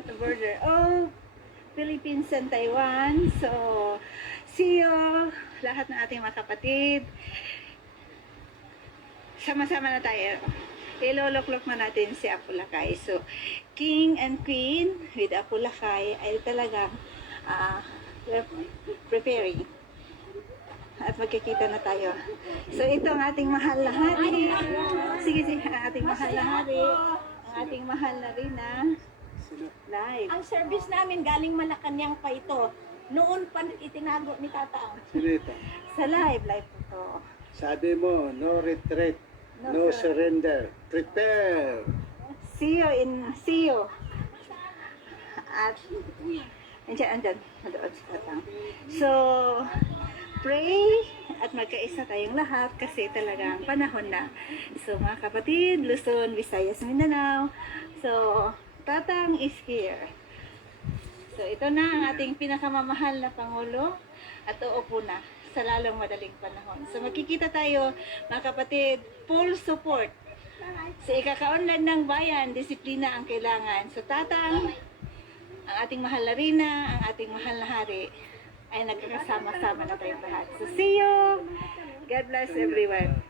at the border of Philippines and Taiwan. So, see you lahat ng ating mga kapatid. Sama-sama na tayo. Iloloklok na natin si Apulakay. So, King and Queen with Apulakay ay talagang preparing. At magkikita na tayo. So, ito ang ating mahal na hari. Sige, ang ating mahal na hari. Ang ating mahal na Rina. Live. Ang service namin galing Malacanang pa ito. Noon pa itinago ni Tata. Sino ito? Sa live ito. Sabi mo, no retreat, no surrender. Prepare! See you. At, andyan, madoon si Tatang. So, pray at magkaisa tayong lahat kasi talagang panahon na. So, mga kapatid, Luzon, Visayas, Mindanao. So, Tatang is here. So, ito na ang ating pinakamamahal na Pangulo at uupo na sa lalong madaling panahon. So, magkikita tayo, mga kapatid, full support. Sa ikaka-online ng bayan, disiplina ang kailangan. So, Tatang, ang ating mahal na Rina, ang ating mahal na hari, ay nagkakasama-sama na tayong lahat. So, see you! God bless everyone.